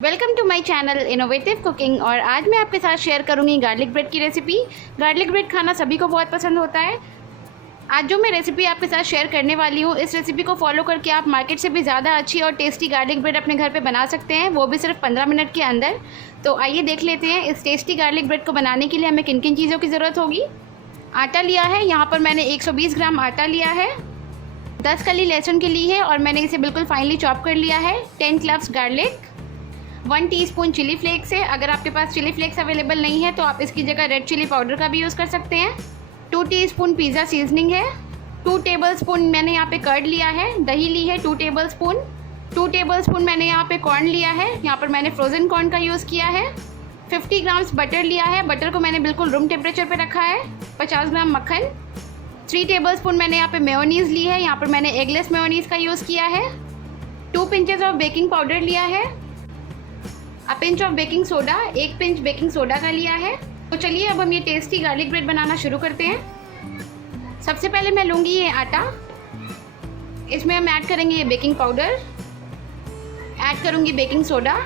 Welcome to my channel innovative cooking. और आज मैं आपके साथ शेयर करूंगी गार्लिक ब्रेड की रेसिपी। गार्लिक ब्रेड खाना सभी को बहुत पसंद होता है। आज जो मैं रेसिपी आपके साथ शेयर करने वाली हूँ, इस रेसिपी को फॉलो करके आप मार्केट से भी ज़्यादा अच्छी और टेस्टी गार्लिक ब्रेड अपने घर पे बना सकते हैं, वो भी सिर्फ 15 मिनट के अंदर। तो आइए देख लेते हैं इस टेस्टी गार्लिक ब्रेड को बनाने के लिए हमें किन किन चीज़ों की ज़रूरत होगी। आटा लिया है, यहाँ पर मैंने 120 ग्राम आटा लिया है। 10 कली लहसुन की ली है और मैंने इसे बिल्कुल फाइनली चॉप कर लिया है। 10 cloves garlic, 1 teaspoon chili flakes है। अगर आपके पास चिली फ्लेक्स अवेलेबल नहीं है तो आप इसकी जगह रेड चिली पाउडर का भी यूज़ कर सकते हैं। 2 टीस्पून पिज़्ज़ा सीजनिंग है। 2 टेबलस्पून मैंने यहाँ पे कर्ड लिया है। दही ली है 2 टेबलस्पून। 2 टेबलस्पून मैंने यहाँ पे कॉर्न लिया है। यहाँ पर मैंने फ्रोज़न कॉर्न का यूज़ किया है। 50 ग्राम्स बटर लिया है। बटर को मैंने बिल्कुल रूम टेम्परेचर पर रखा है। 50 ग्राम मक्खन। 3 टेबलस्पून मैंने यहाँ पे मेयोनीज़ ली है। यहाँ पर मैंने एगलेस मेयोनीज़ का यूज़ किया है। 2 पिंचेस ऑफ बेकिंग पाउडर लिया है। Pinch of baking soda, 1 pinch baking soda का लिया है। तो चलिए अब हम ये टेस्टी गार्लिक ब्रेड बनाना शुरू करते हैं। सबसे पहले मैं लूँगी ये आटा, इसमें हम ऐड करेंगे ये बेकिंग पाउडर, ऐड करूँगी बेकिंग सोडा,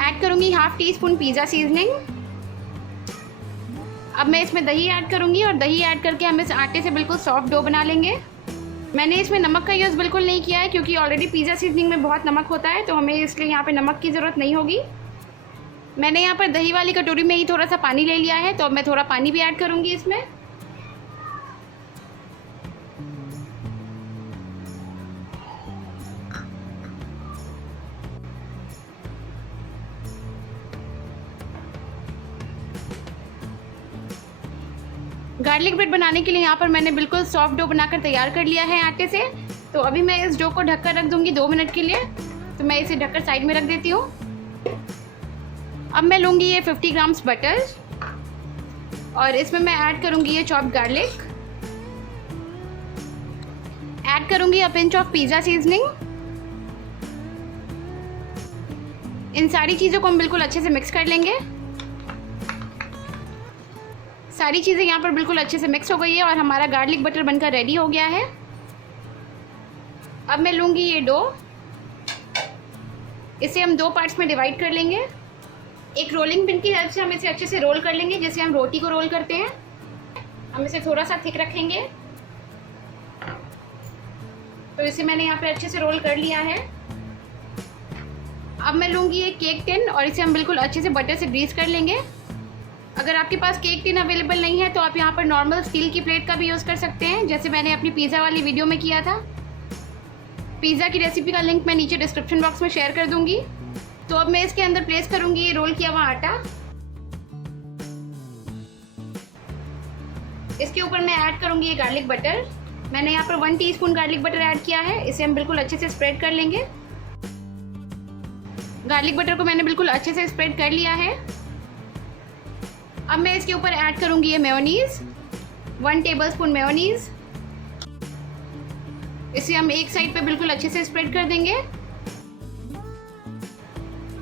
ऐड करूँगी half tea spoon pizza seasoning. अब मैं इसमें दही ऐड करूँगी और दही ऐड करके हम इस आटे से बिल्कुल सॉफ्ट डो बना लेंगे। मैंने इसमें नमक का यूज़ बिल्कुल नहीं किया है क्योंकि ऑलरेडी पिज़्ज़ा सीजनिंग में बहुत नमक होता है, तो हमें इसलिए यहाँ पे नमक की ज़रूरत नहीं होगी। मैंने यहाँ पर दही वाली कटोरी में ही थोड़ा सा पानी ले लिया है, तो अब मैं थोड़ा पानी भी ऐड करूँगी इसमें। गार्लिक ब्रेड बनाने के लिए यहाँ पर मैंने बिल्कुल सॉफ्ट डो बनाकर तैयार कर लिया है आटे से। तो अभी मैं इस डो को ढककर रख दूँगी 2 मिनट के लिए। तो मैं इसे ढककर साइड में रख देती हूँ। अब मैं लूँगी ये 50 ग्राम्स बटर और इसमें मैं ऐड करूँगी ये चॉप्ड गार्लिक, ऐड करूँगी a pinch of pizza seasoning. इन सारी चीज़ों को हम बिल्कुल अच्छे से मिक्स कर लेंगे। सारी चीज़ें यहाँ पर बिल्कुल अच्छे से मिक्स हो गई है और हमारा गार्लिक बटर बनकर रेडी हो गया है। अब मैं लूँगी ये डो, इसे हम 2 पार्ट्स में डिवाइड कर लेंगे। एक रोलिंग पिन की हेल्प से हम इसे अच्छे से रोल कर लेंगे, जैसे हम रोटी को रोल करते हैं। हम इसे थोड़ा सा थिक रखेंगे। तो इसे मैंने यहाँ पे अच्छे से रोल कर लिया है। अब मैं लूँगी ये केक टिन और इसे हम बिल्कुल अच्छे से बटर से ग्रीस कर लेंगे। अगर आपके पास केक टिन अवेलेबल नहीं है तो आप यहाँ पर नॉर्मल स्टील की प्लेट का भी यूज़ कर सकते हैं, जैसे मैंने अपनी पिज़्ज़ा वाली वीडियो में किया था। पिज़्ज़ा की रेसिपी का लिंक मैं नीचे डिस्क्रिप्शन बॉक्स में शेयर कर दूँगी। तो अब मैं इसके अंदर प्लेस करूँगी ये रोल किया हुआ आटा। इसके ऊपर मैं ऐड करूँगी ये गार्लिक बटर। मैंने यहाँ पर 1 टीस्पून गार्लिक बटर ऐड किया है। इसे हम बिल्कुल अच्छे से स्प्रेड कर लेंगे। गार्लिक बटर को मैंने बिल्कुल अच्छे से स्प्रेड कर लिया है। अब मैं इसके ऊपर ऐड करूँगी ये मेयोनीज़, 1 टेबलस्पून मेयोनीज़। इसे हम एक साइड पे बिल्कुल अच्छे से स्प्रेड कर देंगे।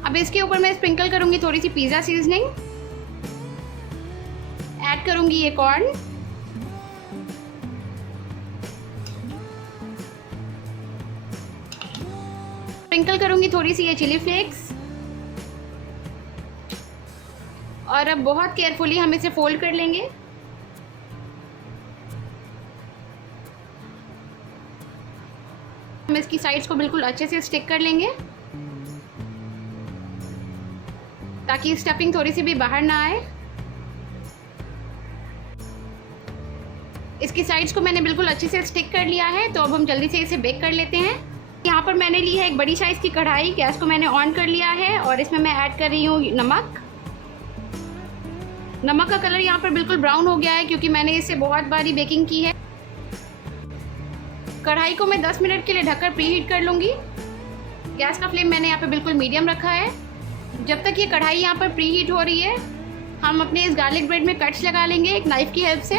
अब इसके ऊपर मैं स्प्रिंकल करूँगी थोड़ी सी पिज़्ज़ा सीजनिंग, ऐड करूँगी ये कॉर्न, स्प्रिंकल करूँगी थोड़ी सी ये चिली फ्लेक्स। और अब बहुत केयरफुली हम इसे फोल्ड कर लेंगे। हम इसकी साइड्स को बिल्कुल अच्छे से स्टिक कर लेंगे ताकि स्टफिंग थोड़ी सी भी बाहर ना आए। इसकी साइड्स को मैंने बिल्कुल अच्छे से स्टिक कर लिया है। तो अब हम जल्दी से इसे बेक कर लेते हैं। यहाँ पर मैंने ली है एक बड़ी साइज़ की कढ़ाई। गैस को मैंने ऑन कर लिया है और इसमें मैं ऐड कर रही हूँ नमक। नमक का कलर यहाँ पर बिल्कुल ब्राउन हो गया है क्योंकि मैंने इसे बहुत बारी बेकिंग की है। कढ़ाई को मैं 10 मिनट के लिए ढककर प्री हीट कर लूँगी। गैस का फ्लेम मैंने यहाँ पे बिल्कुल मीडियम रखा है। जब तक ये कढ़ाई यहाँ पर प्री हीट हो रही है, हम अपने इस गार्लिक ब्रेड में कट्स लगा लेंगे एक नाइफ़ की हेल्प से।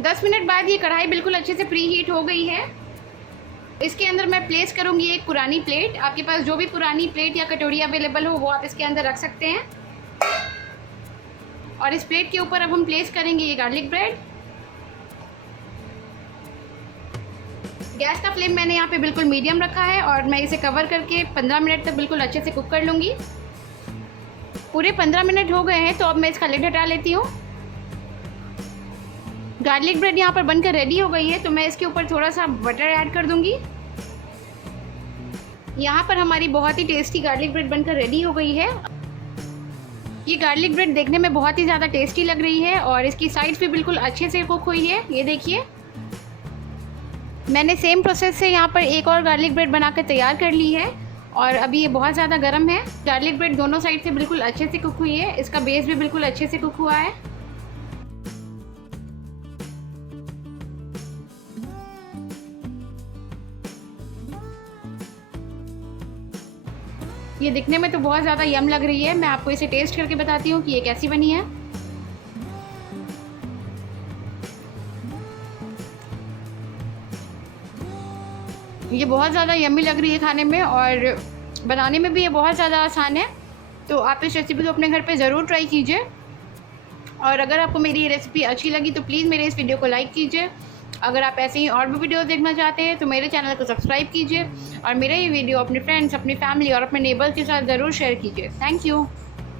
दस मिनट बाद ये कढ़ाई बिल्कुल अच्छे से प्री हीट हो गई है। इसके अंदर मैं प्लेस करूँगी एक पुरानी प्लेट। आपके पास जो भी पुरानी प्लेट या कटोरी अवेलेबल हो वो आप इसके अंदर रख सकते हैं। और इस प्लेट के ऊपर अब हम प्लेस करेंगे ये गार्लिक ब्रेड। गैस का फ्लेम मैंने यहाँ पे बिल्कुल मीडियम रखा है और मैं इसे कवर करके 15 मिनट तक बिल्कुल अच्छे से कुक कर लूँगी। पूरे 15 मिनट हो गए हैं, तो अब मैं इसका लिड हटा लेती हूँ। गार्लिक ब्रेड यहाँ पर बनकर रेडी हो गई है, तो मैं इसके ऊपर थोड़ा सा बटर ऐड कर दूँगी। यहाँ पर हमारी बहुत ही टेस्टी गार्लिक ब्रेड बनकर रेडी हो गई है। ये गार्लिक ब्रेड देखने में बहुत ही ज़्यादा टेस्टी लग रही है और इसकी साइड्स भी बिल्कुल अच्छे से कुक हुई है। ये देखिए, मैंने सेम प्रोसेस से यहाँ पर एक और गार्लिक ब्रेड बनाकर तैयार कर ली है और अभी ये बहुत ज़्यादा गर्म है। गार्लिक ब्रेड दोनों साइड से बिल्कुल अच्छे से कुक हुई है, इसका बेस भी बिल्कुल अच्छे से कुक हुआ है। ये दिखने में तो बहुत ज़्यादा यम लग रही है। मैं आपको इसे टेस्ट करके बताती हूँ कि ये कैसी बनी है। ये बहुत ज़्यादा यम्मी लग रही है खाने में और बनाने में भी ये बहुत ज़्यादा आसान है। तो आप इस रेसिपी को अपने घर पे ज़रूर ट्राई कीजिए। और अगर आपको मेरी ये रेसिपी अच्छी लगी तो प्लीज़ मेरे इस वीडियो को लाइक कीजिए। अगर आप ऐसे ही और भी वीडियो देखना चाहते हैं तो मेरे चैनल को सब्सक्राइब कीजिए और मेरा ये वीडियो अपने फ्रेंड्स, अपनी फैमिली और अपने नेबर्स के साथ ज़रूर शेयर कीजिए। Thank you.